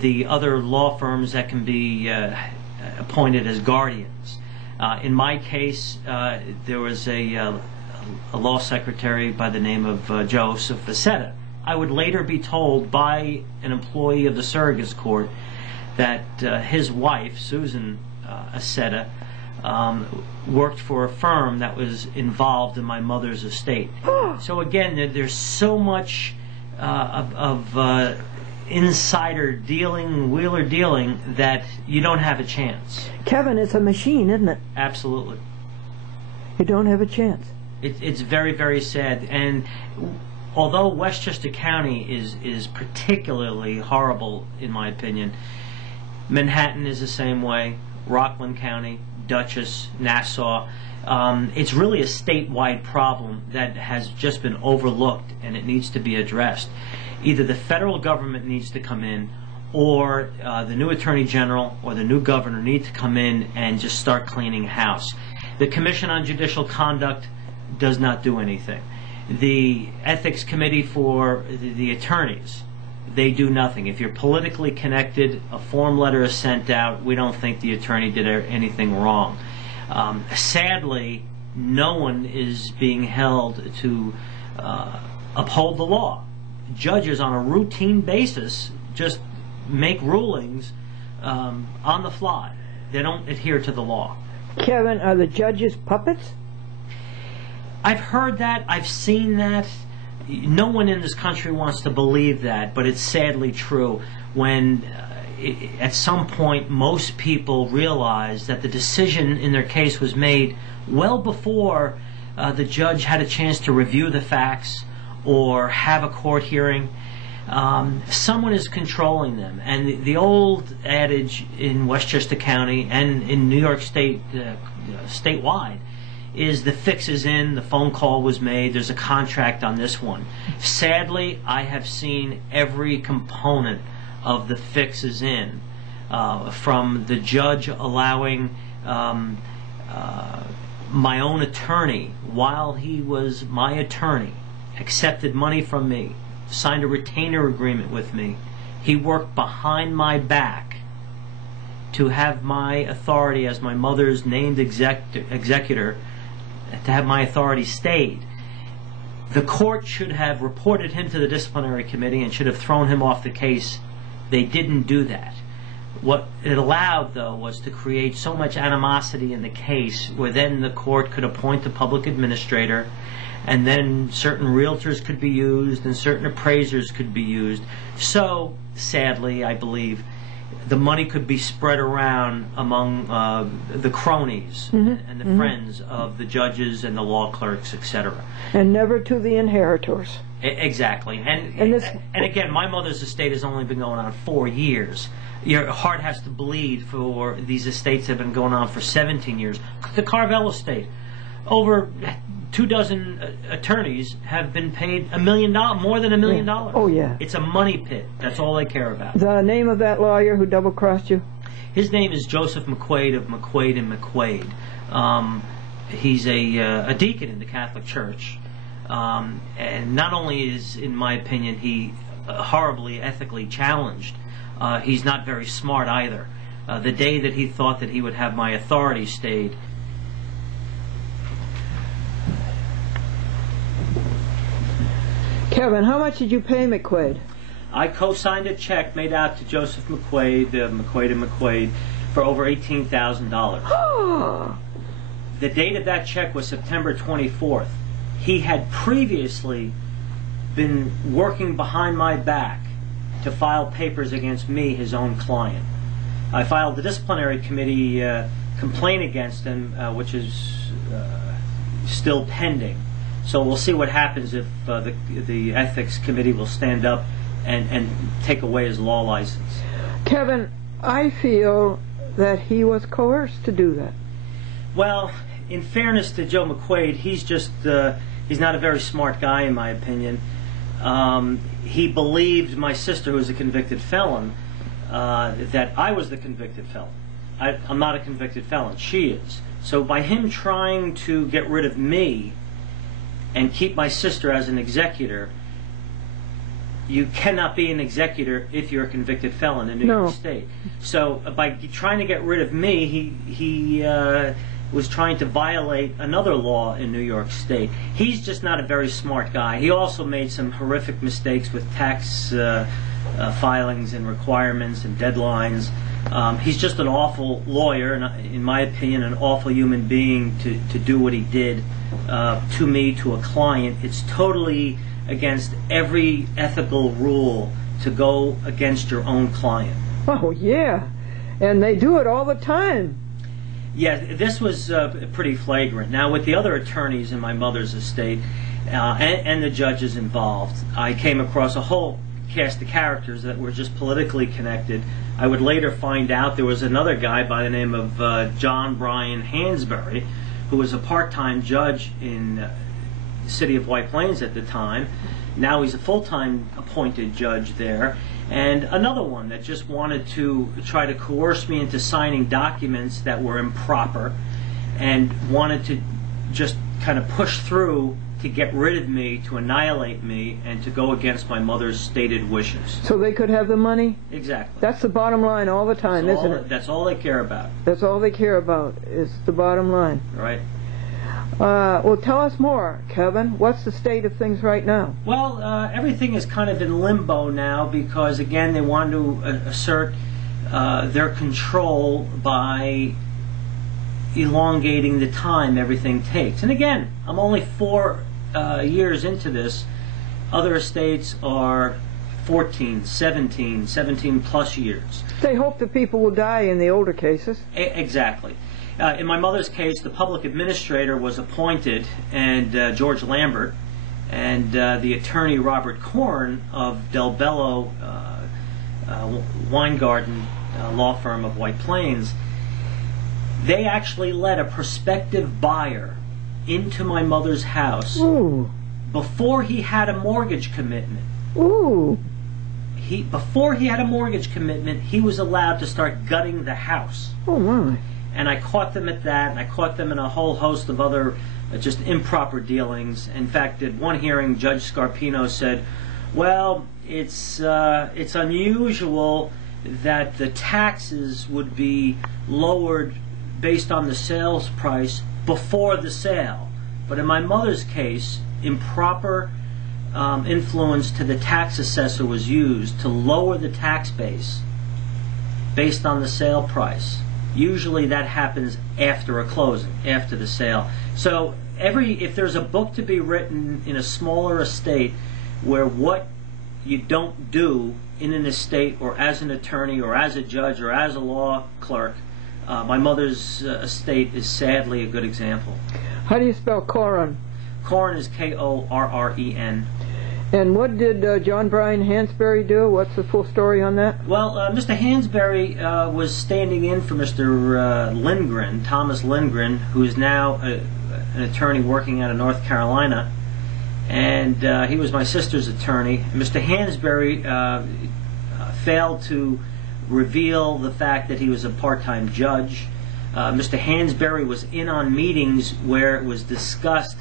the other law firms that can be appointed as guardians. In my case, there was a law secretary by the name of Joseph McCormick. I would later be told by an employee of the surrogates court that his wife, Suzanne McCormick, worked for a firm that was involved in my mother's estate. So again, there's so much of insider dealing, wheeler dealing, that you don't have a chance. Kevin, it's a machine, isn't it? Absolutely. You don't have a chance. It's very, very sad. And although Westchester County is particularly horrible, in my opinion, Manhattan is the same way, Rockland County, Dutchess, Nassau. It's really a statewide problem that has just been overlooked, and it needs to be addressed. Either the federal government needs to come in, or the new Attorney General or the new governor need to come in and just start cleaning house. The Commission on Judicial Conduct does not do anything. The Ethics Committee for the attorneys, they do nothing. If you're politically connected, a form letter is sent out. We don't think the attorney did anything wrong. Sadly, no one is being held to uphold the law. Judges on a routine basis just make rulings on the fly. They don't adhere to the law. Kevin, are the judges puppets? I've heard that. I've seen that. No one in this country wants to believe that, but it's sadly true. When at some point most people realize that the decision in their case was made well before the judge had a chance to review the facts or have a court hearing. Someone is controlling them. And the old adage in Westchester County and in New York State, statewide, is the fix is in, the phone call was made, there's a contract on this one. Sadly, I have seen every component of the fix is in, from the judge allowing my own attorney, while he was my attorney, accepted money from me, signed a retainer agreement with me. He worked behind my back to have my authority as my mother's named executor, to have my authority stayed. The court should have reported him to the disciplinary committee and should have thrown him off the case. They didn't do that. What it allowed, though, was to create so much animosity in the case where then the court could appoint a public administrator, and then certain realtors could be used and certain appraisers could be used. So, sadly, I believe, the money could be spread around among the cronies and the friends of the judges and the law clerks, etc. And never to the inheritors. Exactly. And again, my mother's estate has only been going on 4 years. Your heart has to bleed for these estates that have been going on for 17 years. The Carvel estate, over 24 attorneys have been paid $1 million, more than $1 million. Oh, yeah. It's a money pit. That's all they care about. The name of that lawyer who double-crossed you? His name is Joseph McQuaid of McQuaid and McQuaid. He's a deacon in the Catholic Church. And not only is, in my opinion, he horribly ethically challenged, he's not very smart either. The day that he thought that he would have my authority stayed, Kevin, how much did you pay McQuaid? I co-signed a check made out to Joseph McQuaid, McQuaid and McQuaid, for over $18,000. The date of that check was September 24th. He had previously been working behind my back to file papers against me, his own client. I filed the disciplinary committee complaint against him, which is still pending. So we'll see what happens if the ethics committee will stand up and take away his law license. Kevin, I feel that he was coerced to do that. Well, in fairness to Joe McQuaid, he's just he's not a very smart guy, in my opinion. He believed my sister, who was a convicted felon, that I was the convicted felon. I'm not a convicted felon. She is. So by him trying to get rid of me and keep my sister as an executor, you cannot be an executor if you're a convicted felon in New York State. So by trying to get rid of me, he was trying to violate another law in New York State. He's just not a very smart guy. He also made some horrific mistakes with tax filings and requirements and deadlines. He's just an awful lawyer, and in my opinion, an awful human being to do what he did to me, to a client. It's totally against every ethical rule to go against your own client. Oh, yeah. And they do it all the time. Yeah, this was pretty flagrant. Now, with the other attorneys in my mother's estate and the judges involved, I came across a whole cast of characters that were just politically connected. I would later find out there was another guy by the name of John Bryan Hansberry, who was a part-time judge in the city of White Plains at the time. Now he's a full-time appointed judge there. And another one that just wanted to try to coerce me into signing documents that were improper and wanted to just kind of push through to get rid of me, to annihilate me, and to go against my mother's stated wishes. So they could have the money? Exactly. That's the bottom line all the time, isn't it? That's all they care about. That's all they care about, is the bottom line. Right. Well, tell us more, Kevin. What's the state of things right now? Well, everything is kind of in limbo now because, again, they want to assert their control by elongating the time everything takes. And again, I'm only 4 years into this. Other estates are 14, 17 plus years. They hope the people will die in the older cases. Exactly. In my mother's case, the public administrator was appointed, and George Lambert, and the attorney Robert Korn of Del Bello Weingarten law firm of White Plains. They actually let a prospective buyer into my mother's house before he had a mortgage commitment. Before he had a mortgage commitment, he was allowed to start gutting the house. Oh, my. And I caught them at that, and I caught them in a whole host of other just improper dealings. In fact, at one hearing, Judge Scarpino said, well, it's unusual that the taxes would be lowered based on the sales price before the sale. But in my mother's case, improper influence to the tax assessor was used to lower the tax base based on the sale price. Usually that happens after a closing, after the sale. So if there's a book to be written in a smaller estate where what you don't do in an estate or as an attorney or as a judge or as a law clerk, my mother's estate is sadly a good example. How do you spell Korn? Korn is Korren. And what did John Bryan Hansberry do? What's the full story on that? Well, Mr. Hansberry was standing in for Mr. Lindgren, Thomas Lindgren, who is now an attorney working out of North Carolina. And he was my sister's attorney. Mr. Hansberry failed to reveal the fact that he was a part-time judge. Mr. Hansberry was in on meetings where it was discussed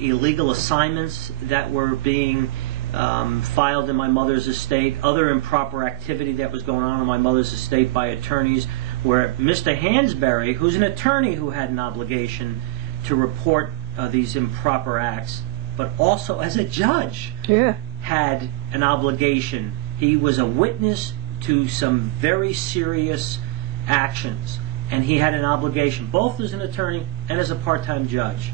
illegal assignments that were being filed in my mother's estate, other improper activity that was going on in my mother's estate by attorneys, where Mr. Hansberry, who's an attorney who had an obligation to report these improper acts, but also as a judge had an obligation. He was a witness to some very serious actions, and he had an obligation, both as an attorney and as a part-time judge.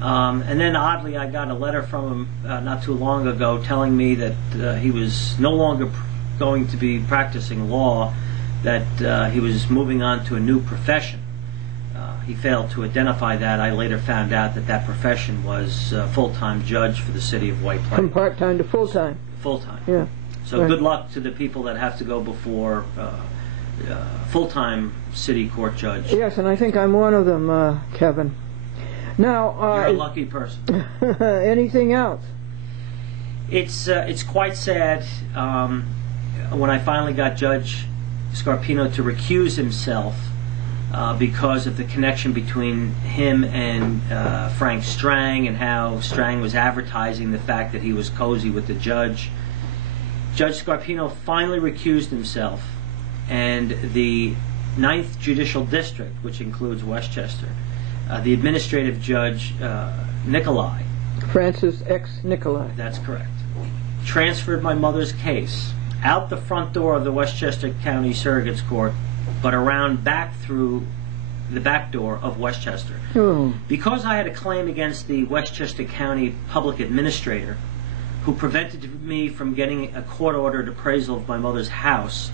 And then oddly I got a letter from him not too long ago telling me that he was no longer going to be practicing law, that he was moving on to a new profession. He failed to identify that. I later found out that that profession was full-time judge for the city of White Plains. From part-time to full-time. Full-time. Yeah. So good luck to the people that have to go before full-time city court judge. Yes, and I think I'm one of them, Kevin. Now, you're a lucky person. Anything else? It's quite sad. When I finally got Judge Scarpino to recuse himself because of the connection between him and Frank Strang, and how Strang was advertising the fact that he was cozy with the judge. Judge Scarpino finally recused himself, and the 9th Judicial District, which includes Westchester, the administrative judge, Nikolai. Francis X. Nikolai. That's correct. Transferred my mother's case out the front door of the Westchester County Surrogates Court, but around back through the back door of Westchester. Oh. Because I had a claim against the Westchester County Public Administrator, who prevented me from getting a court-ordered appraisal of my mother's house,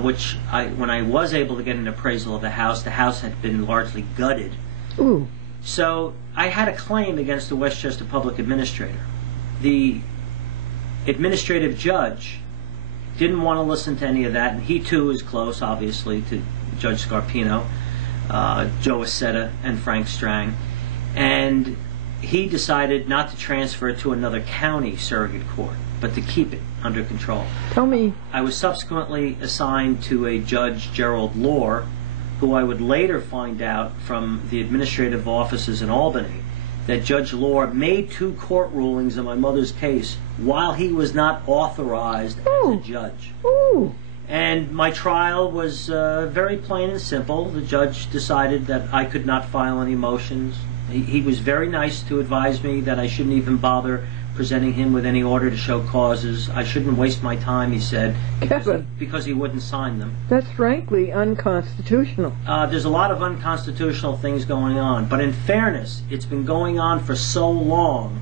which when I was able to get an appraisal of the house had been largely gutted. Ooh. So I had a claim against the Westchester Public Administrator. The administrative judge didn't want to listen to any of that, and he too is close, obviously, to Judge Scarpino, Joe Aceta, and Frank Strang, and he decided not to transfer it to another county surrogate court, but to keep it under control. Tell me. I was subsequently assigned to a Judge Gerald Lohr, who I would later find out from the administrative offices in Albany that Judge Lohr made 2 court rulings in my mother's case while he was not authorized as a judge. Ooh. And my trial was very plain and simple. The judge decided that I could not file any motions. He was very nice to advise me that I shouldn't even bother presenting him with any order to show causes. I shouldn't waste my time, he said, because he wouldn't sign them. That's frankly unconstitutional. There's a lot of unconstitutional things going on, but in fairness, it's been going on for so long,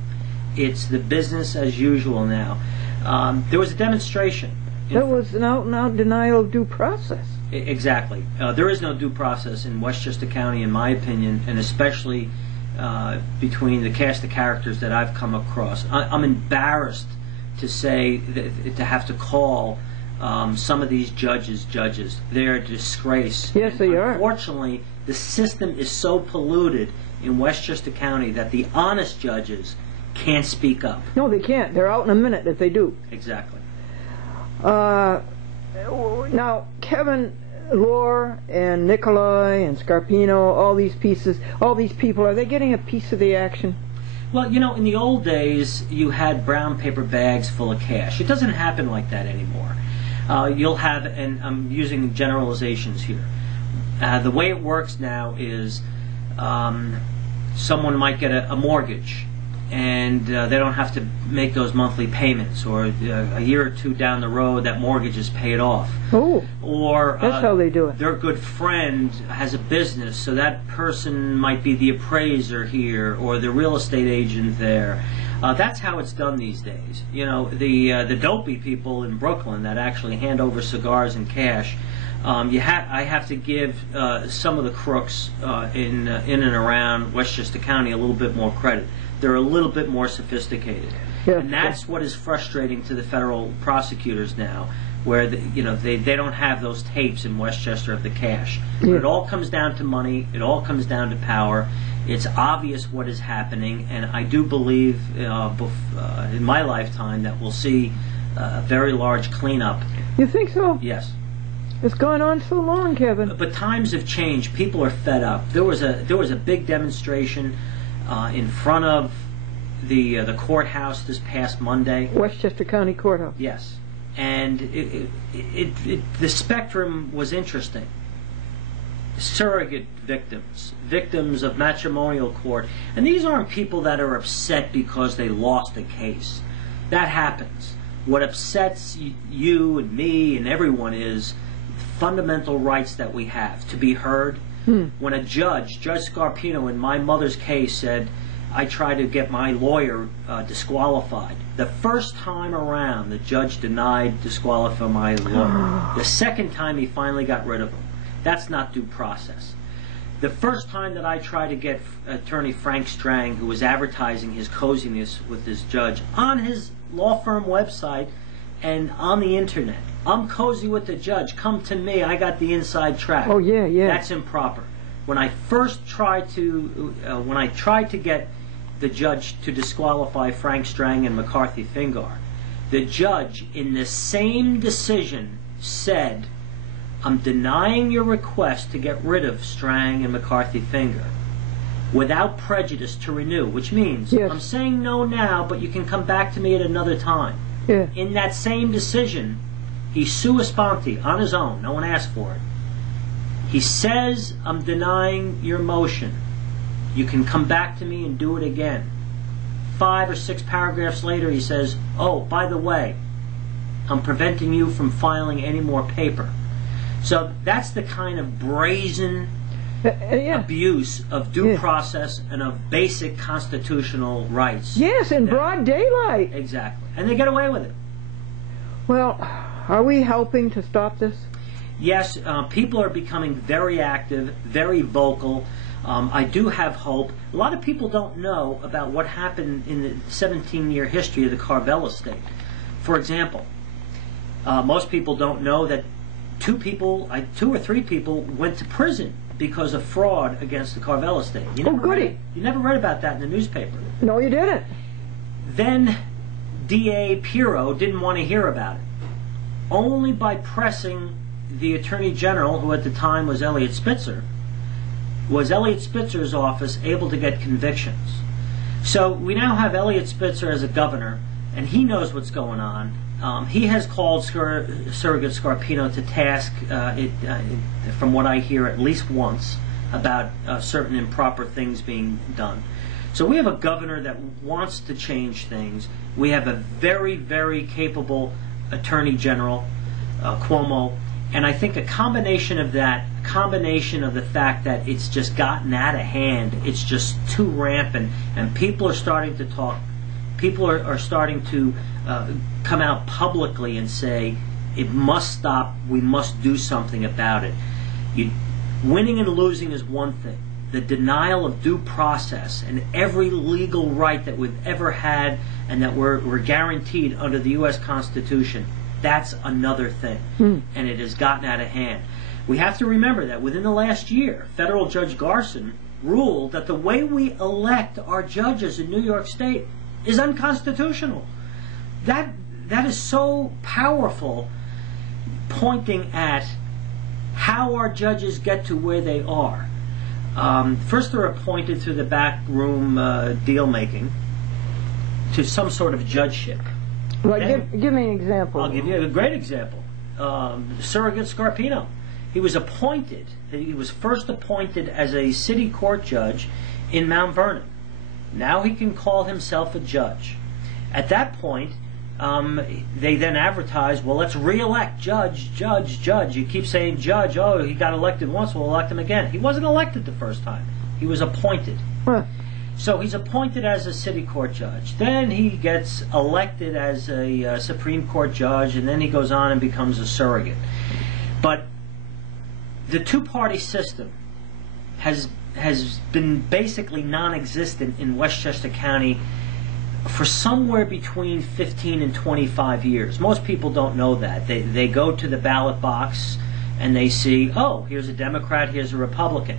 it's the business as usual now. There was a demonstration. That was an out-and-out denial of due process. Exactly. There is no due process in Westchester County, in my opinion, and especially between the cast of characters that I've come across. I'm embarrassed to say, to have to call some of these judges. They're a disgrace. Yes, they are. Unfortunately, the system is so polluted in Westchester County that the honest judges can't speak up. No, they can't. They're out in a minute if they do. Exactly. Now, Kevin Lohr and Nikolai and Scarpino, all these people, are they getting a piece of the action? Well, you know, in the old days, you had brown paper bags full of cash. It doesn't happen like that anymore. You'll have, and I'm using generalizations here, the way it works now is someone might get a mortgage, and they don't have to make those monthly payments, or a year or two down the road that mortgage is paid off. Oh, or that's how they do it. Their good friend has a business, so that person might be the appraiser here or the real estate agent there. That's how it's done these days. You know, the dopey people in Brooklyn that actually hand over cigars and cash. I have to give some of the crooks in and around Westchester County a little bit more credit. They're a little bit more sophisticated, and that's what is frustrating to the federal prosecutors now, where they don't have those tapes in Westchester of the cash. But it all comes down to money. It all comes down to power. It's obvious what is happening, and I do believe in my lifetime that we'll see a very large cleanup. You think so? Yes. It's gone on so long, Kevin. But times have changed. People are fed up. There was a big demonstration in front of the courthouse this past Monday. Westchester County Courthouse. Yes, and the spectrum was interesting. Surrogate victims of matrimonial court, and these aren't people that are upset because they lost a case. That happens. What upsets you and me and everyone is fundamental rights that we have to be heard. When a Judge Scarpino in my mother's case said, I tried to get my lawyer disqualified. The first time around, the judge denied disqualifying my lawyer. The second time, he finally got rid of him. That's not due process. The first time that I tried to get attorney Frank Strang, who was advertising his coziness with this judge on his law firm website and on the internet, I'm cozy with the judge, come to me, I got the inside track. Oh, yeah. That's improper. When I first tried to get the judge to disqualify Frank Strang and McCarthy Fingar, the judge in the same decision said, I'm denying your request to get rid of Strang and McCarthy Fingar without prejudice to renew, which means I'm saying no now, but you can come back to me at another time. Yeah. In that same decision, he sua sponte, on his own, no one asked for it. He says, I'm denying your motion. You can come back to me and do it again. 5 or 6 paragraphs later, he says, oh, by the way, I'm preventing you from filing any more paper. So that's the kind of brazen abuse of due process and of basic constitutional rights. Yes, in broad daylight. Exactly. And they get away with it. Well, are we helping to stop this? Yes, people are becoming very active, very vocal. I do have hope. A lot of people don't know about what happened in the 17-year history of the Carvel estate. For example, most people don't know that 2 or 3 people went to prison because of fraud against the Carvel estate. You never read about that in the newspaper. No, you didn't. Then D.A. Pirro didn't want to hear about it. Only by pressing the Attorney General, who at the time was Eliot Spitzer, was Eliot Spitzer's office able to get convictions. So we now have Eliot Spitzer as a governor, and he knows what's going on. He has called Surrogate Scarpino to task, from what I hear, at least once, about certain improper things being done. So we have a governor that wants to change things. We have a very, very capable Attorney General, Cuomo, and I think a combination of that, combination of the fact that it's just gotten out of hand, it's just too rampant, and people are starting to talk. People are starting to come out publicly and say, it must stop, we must do something about it. Winning and losing is one thing. The denial of due process and every legal right that we've ever had and that we're guaranteed under the U.S. Constitution, that's another thing. And it has gotten out of hand. We have to remember that within the last year, Federal Judge Garson ruled that the way we elect our judges in New York State is unconstitutional. That is so powerful, pointing at how our judges get to where they are. First, they're appointed through the backroom deal making to some sort of judgeship. Like, give me an example. I'll give you a great example. Surrogate Scarpino. He was appointed. He was first appointed as a city court judge in Mount Vernon. Now he can call himself a judge. At that point, they then advertise, well, let's re-elect judge. You keep saying judge. Oh, he got elected once, we'll elect him again. He wasn't elected the first time. He was appointed. So he's appointed as a city court judge. Then he gets elected as a Supreme Court judge, and then he goes on and becomes a surrogate. But the two-party system has been basically non-existent in Westchester County for somewhere between 15 and 25 years. Most people don't know that. They go to the ballot box and they see, oh, here's a Democrat, here's a Republican.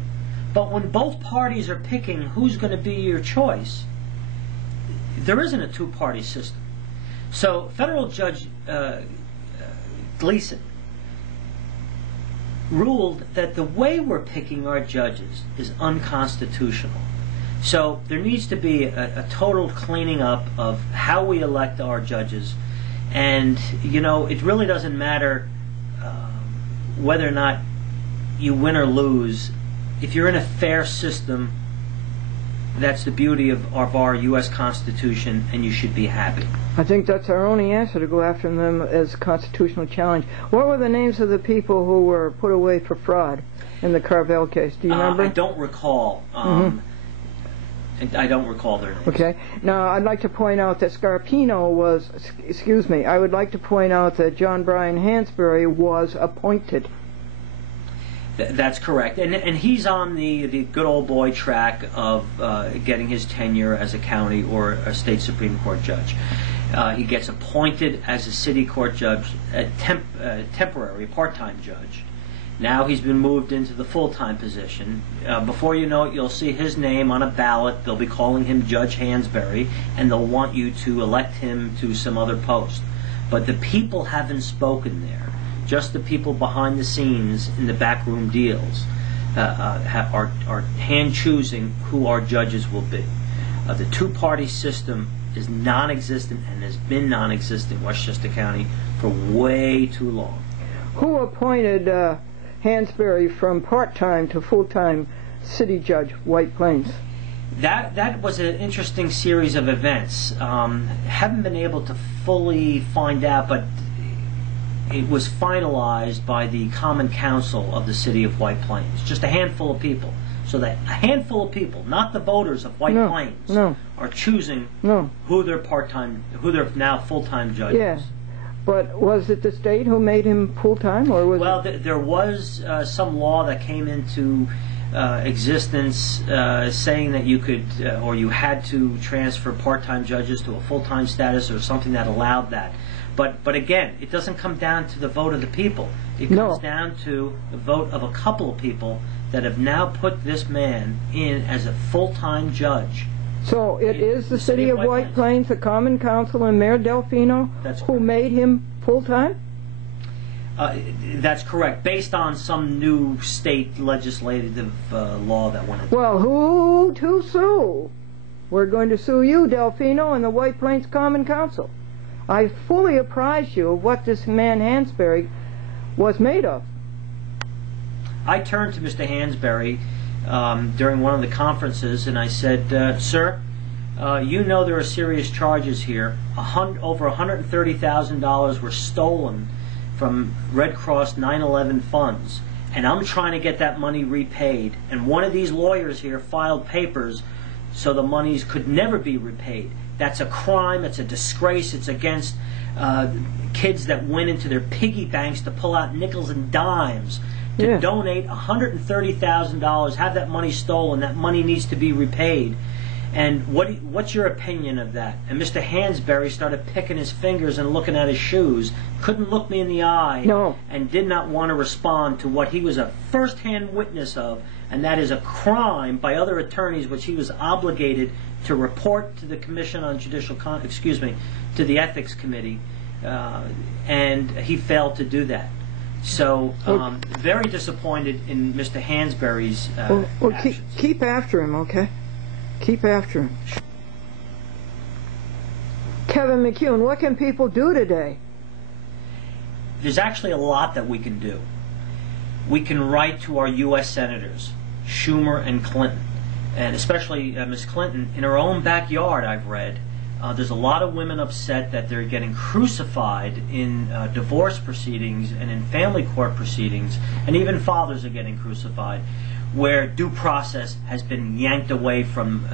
But when both parties are picking who's going to be your choice, there isn't a two-party system. So Federal Judge Gleason ruled that the way we're picking our judges is unconstitutional. So there needs to be a total cleaning up of how we elect our judges. And, you know, it really doesn't matter whether or not you win or lose. If you're in a fair system, that's the beauty of our U.S. Constitution, and you should be happy. I think that's our only answer, to go after them as constitutional challenge. What were the names of the people who were put away for fraud in the Carvel case? Do you remember? I don't recall. I don't recall their names. Okay. Now, I'd like to point out that Scarpino was, I would like to point out that John Bryan Hansberry was appointed. That's correct. And he's on the good old boy track of getting his tenure as a county or a state Supreme Court judge. He gets appointed as a city court judge, a temporary, part-time judge. Now he's been moved into the full-time position. Before you know it, you'll see his name on a ballot. They'll be calling him Judge Hansberry, and they'll want you to elect him to some other post. But the people haven't spoken there. Just the people behind the scenes in the backroom deals are hand-choosing who our judges will be. The two-party system is non-existent and has been non-existent in Westchester County for way too long. Who appointed Hansberry from part-time to full-time city judge, White Plains? That was an interesting series of events. Haven't been able to fully find out, but it was finalized by the Common Council of the city of White Plains. Just a handful of people. So that a handful of people, not the voters of White Plains, are choosing who their now full-time judge is. But was it the state who made him full-time, or was it? There was some law that came into existence saying that you could or you had to transfer part-time judges to a full-time status, or something that allowed that. But again, it doesn't come down to the vote of the people. It comes down to the vote of a couple of people that have now put this man in as a full-time judge. So it is the city of White Plains, the Common Council, and Mayor Delfino who made him full-time? That's correct, based on some new state legislative law that went into. Well, who to sue? We're going to sue you, Delfino, and the White Plains Common Council. I fully apprise you of what this man Hansberry was made of. I turned to Mr. Hansberry during one of the conferences and I said, sir, you know there are serious charges here. Over $130,000 were stolen from Red Cross 9/11 funds, and I'm trying to get that money repaid. And one of these lawyers here filed papers so the monies could never be repaid. That's a crime. It's a disgrace. It's against kids that went into their piggy banks to pull out nickels and dimes to donate $130,000, have that money stolen. That money needs to be repaid. And what's your opinion of that? And Mr. Hansberry started picking his fingers and looking at his shoes, couldn't look me in the eye, and did not want to respond to what he was a first-hand witness of, and that is a crime by other attorneys which he was obligated to report to the Commission on Judicial to the Ethics Committee, and he failed to do that. So, very disappointed in Mr. Hansberry's actions. Keep after him, okay? Keep after him. Kevin McCune, what can people do today? There's actually a lot that we can do. We can write to our U.S. senators, Schumer and Clinton, and especially Ms. Clinton. In her own backyard, I've read, there's a lot of women upset that they're getting crucified in divorce proceedings and in family court proceedings, and even fathers are getting crucified, where due process has been yanked away from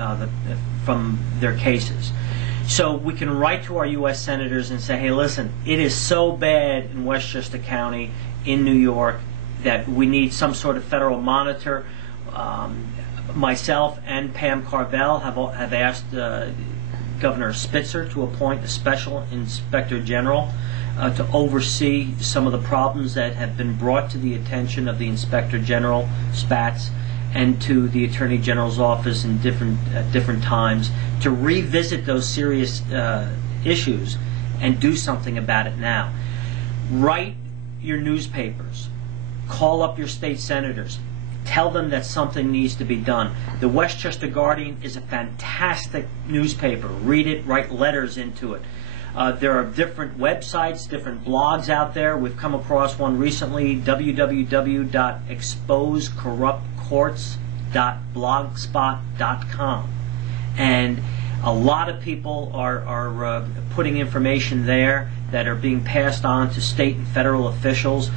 their cases. So we can write to our U.S. senators and say, hey, listen, it is so bad in Westchester County, in New York, that we need some sort of federal monitor. Myself and Pam Carvel have asked Governor Spitzer to appoint a special inspector general to oversee some of the problems that have been brought to the attention of the Inspector General, Spatz, and to the Attorney General's office in different times, to revisit those serious issues and do something about it now. Write your newspapers. Call up your state senators. Tell them that something needs to be done. The Westchester Guardian is a fantastic newspaper. Read it, write letters into it. There are different websites, different blogs out there. We've come across one recently, www.exposecorruptcourts.blogspot.com. And a lot of people are putting information there that are being passed on to state and federal officials.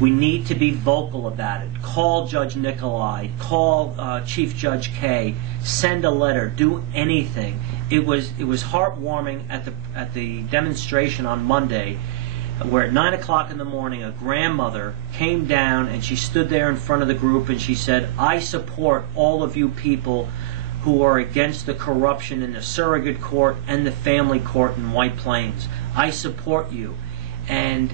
We need to be vocal about it. Call Judge Nicolai, call Chief Judge Kay, send a letter, do anything. It was heartwarming at the demonstration on Monday, where at 9 o'clock in the morning a grandmother came down and she stood there in front of the group and she said, I support all of you people who are against the corruption in the surrogate court and the family court in White Plains. I support you. And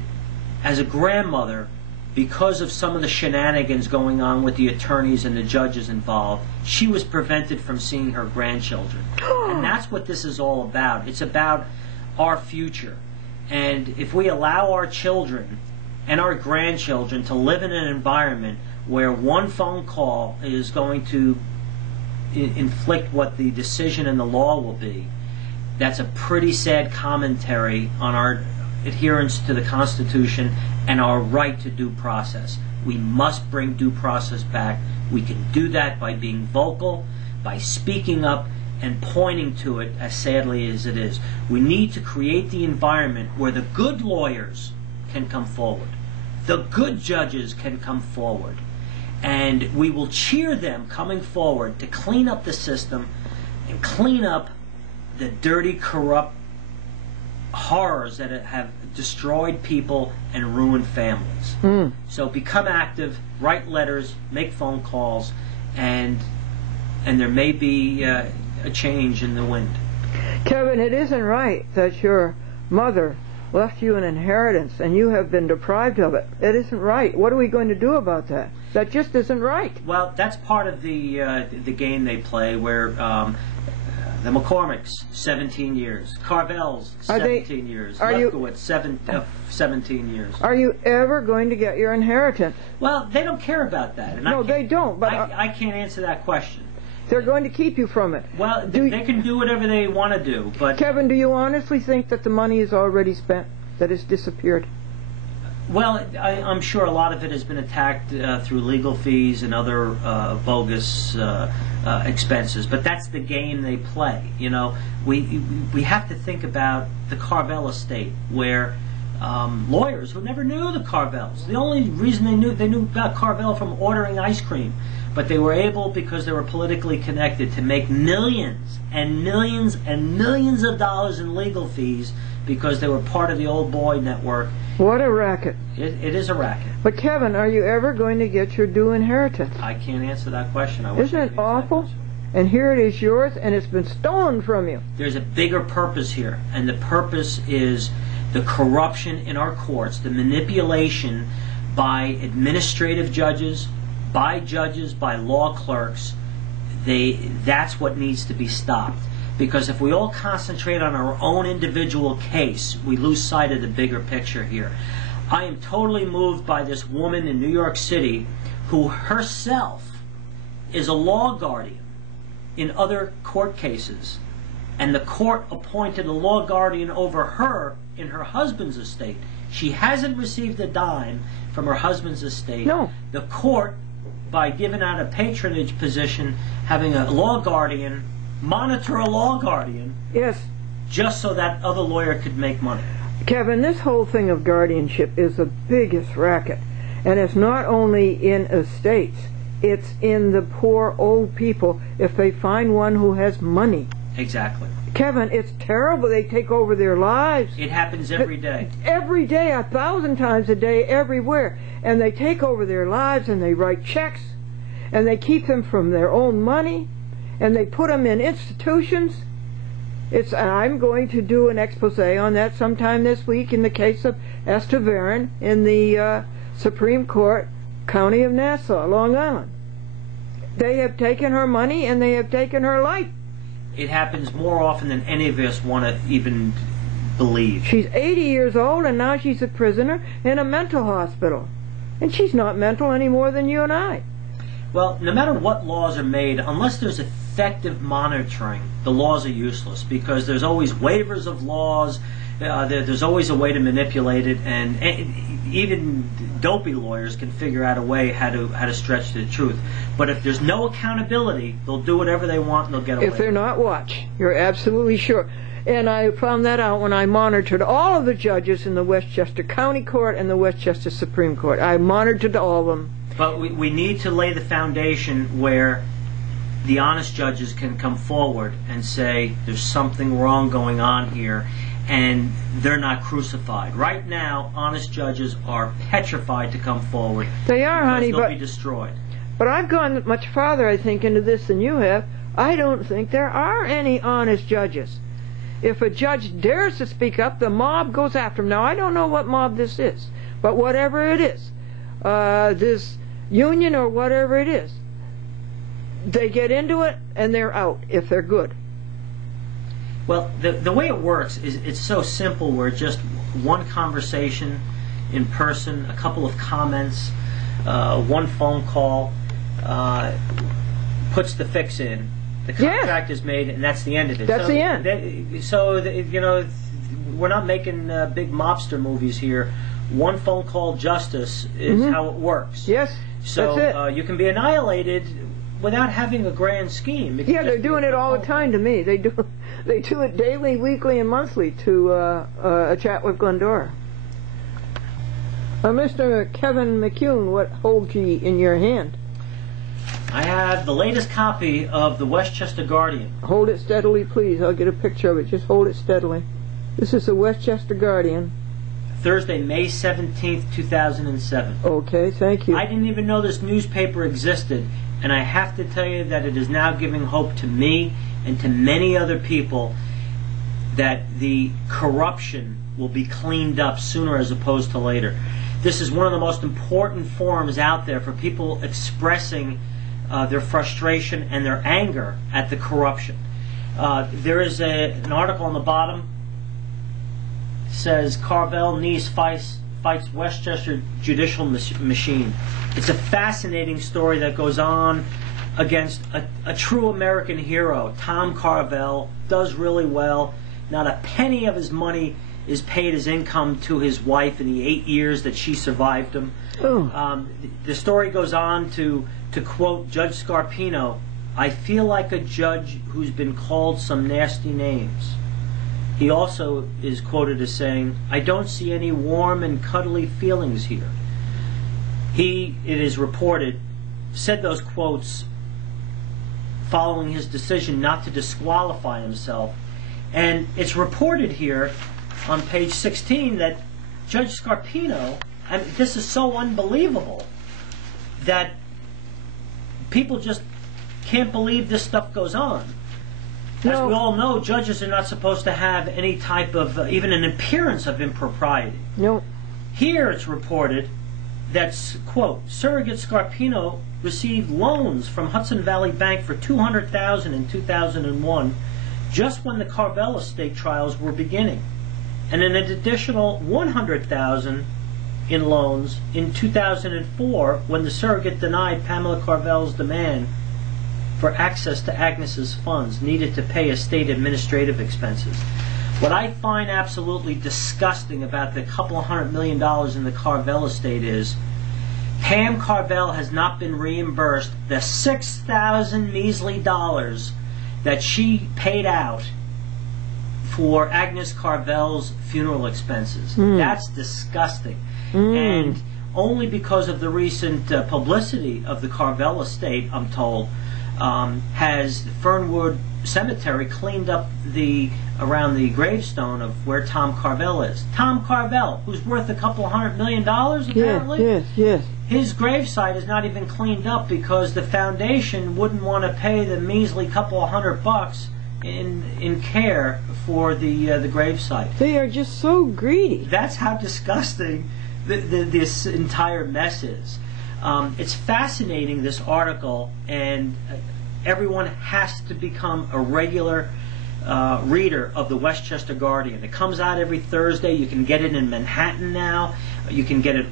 as a grandmother, because of some of the shenanigans going on with the attorneys and the judges involved, she was prevented from seeing her grandchildren. And that's what this is all about. It's about our future. And if we allow our children and our grandchildren to live in an environment where one phone call is going to inflict what the decision and the law will be, that's a pretty sad commentary on our adherence to the Constitution and our right to due process. We must bring due process back. We can do that by being vocal, by speaking up, and pointing to it, as sadly as it is. We need to create the environment where the good lawyers can come forward, the good judges can come forward, and we will cheer them coming forward to clean up the system and clean up the dirty, corrupt horrors that have destroyed people and ruined families. So become active, write letters, make phone calls, and there may be a change in the wind. Kevin, it isn't right that your mother left you an inheritance and you have been deprived of it. It isn't right. What are we going to do about that? That just isn't right. Well, that's part of the game they play, where the McCormicks, 17 years. Carvel's, 17 years. Lefkowitz, 17 years. Are you ever going to get your inheritance? Well, they don't care about that. And no, they don't. But I can't answer that question. They're going to keep you from it. Well, they can do whatever they want to do, but... Kevin, do you honestly think that the money is already spent, that it's disappeared? Well, I'm sure a lot of it has been attacked through legal fees and other bogus expenses, but that's the game they play. You know, we have to think about the Carvel estate, where lawyers who never knew the Carvels. The only reason they knew about Carvel from ordering ice cream, but they were able, because they were politically connected, to make millions and millions and millions of dollars in legal fees because they were part of the old boy network. What a racket. It is a racket. But Kevin, are you ever going to get your due inheritance? I can't answer that question. Isn't it awful? And here it is yours, and it's been stolen from you. There's a bigger purpose here, and the purpose is the corruption in our courts, the manipulation by administrative judges, by law clerks. That's what needs to be stopped. Because if we all concentrate on our own individual case, we lose sight of the bigger picture here. I am totally moved by this woman in New York City who herself is a law guardian in other court cases, and the court appointed a law guardian over her in her husband's estate. She hasn't received a dime from her husband's estate. No. The court, by giving out a patronage position, having a law guardian monitor a law guardian, yes, just so that other lawyer could make money. Kevin, this whole thing of guardianship is the biggest racket, and it's not only in estates, it's in the poor old people if they find one who has money. Exactly. Kevin, it's terrible. They take over their lives. It happens every day. Every day, 1,000 times a day, everywhere. And they take over their lives, and they write checks, and they keep them from their own money, and they put them in institutions. I'm going to do an expose on that sometime this week in the case of Esther Varon in the Supreme Court, County of Nassau, Long Island. They have taken her money, and they have taken her life. It happens more often than any of us want to even believe. She's 80 years old, and now she's a prisoner in a mental hospital. And she's not mental any more than you and I. Well, no matter what laws are made, unless there's effective monitoring, the laws are useless, because there's always waivers of laws, there's always a way to manipulate it, and even dopey lawyers can figure out a way how to stretch the truth. But if there's no accountability, they'll do whatever they want and they'll get away. If they're not watched, you're absolutely sure. And I found that out when I monitored all of the judges in the Westchester County Court and the Westchester Supreme Court. I monitored all of them. But we need to lay the foundation where the honest judges can come forward and say there's something wrong going on here, and they're not crucified. Right now, honest judges are petrified to come forward. They are, honey, they'll be destroyed. But I've gone much farther, I think, into this than you have. I don't think there are any honest judges. If a judge dares to speak up, the mob goes after him. Now, I don't know what mob this is, but whatever it is, this union or whatever it is, they get into it and they're out if they're good. Well, the way it works is it's so simple, where just one conversation in person, a couple of comments, one phone call puts the fix in, The contract is made, and that's the end of it. That's the end. We're not making big mobster movies here. One phone call justice is how it works. Yes, so that's it. You can be annihilated without having a grand scheme. Yeah, they're doing it all the time to me. They do it daily, weekly, and monthly to a chat with Glendora. Mr. Kevin McCune, what holds ye in your hand? I have the latest copy of the Westchester Guardian. Hold it steadily, please. I'll get a picture of it. Just hold it steadily. This is the Westchester Guardian. Thursday, May 17th, 2007. Okay, thank you. I didn't even know this newspaper existed, and I have to tell you that it is now giving hope to me and to many other people that the corruption will be cleaned up sooner as opposed to later. This is one of the most important forums out there for people expressing their frustration and their anger at the corruption. There is an article on the bottom. It says, Carvel niece fights Westchester judicial machine. It's a fascinating story that goes on against a true American hero. Tom Carvel does really well. Not a penny of his money is paid as income to his wife in the 8 years that she survived him. The story goes on to quote Judge Scarpino, "I feel like a judge who's been called some nasty names." He also is quoted as saying, "I don't see any warm and cuddly feelings here." He, it is reported, said those quotes following his decision not to disqualify himself. And it's reported here on page 16 that Judge Scarpino, I mean, this is so unbelievable that people just can't believe this stuff goes on. As we all know, judges are not supposed to have any type of, even an appearance of impropriety. No. Here it's reported that, quote, Surrogate Scarpino received loans from Hudson Valley Bank for $200,000 in 2001, just when the Carvel estate trials were beginning, and an additional $100,000 in loans in 2004 when the surrogate denied Pamela Carvel's demand for access to Agnes's funds needed to pay estate administrative expenses. What I find absolutely disgusting about the couple of $100 million in the Carvel estate is Pam Carvel has not been reimbursed the 6,000 measly dollars that she paid out for Agnes Carvel's funeral expenses. That's disgusting. And only because of the recent publicity of the Carvel estate, I'm told, has Fernwood Cemetery cleaned up around the gravestone of where Tom Carvel is. Tom Carvel, who's worth a couple of $100 million apparently. Yes. His gravesite is not even cleaned up because the foundation wouldn't want to pay the measly couple of $100 in care for the gravesite. They are just so greedy. That's how disgusting this entire mess is. It's fascinating, this article, and everyone has to become a regular reader of the Westchester Guardian. It comes out every Thursday. You can get it in Manhattan now. You can get it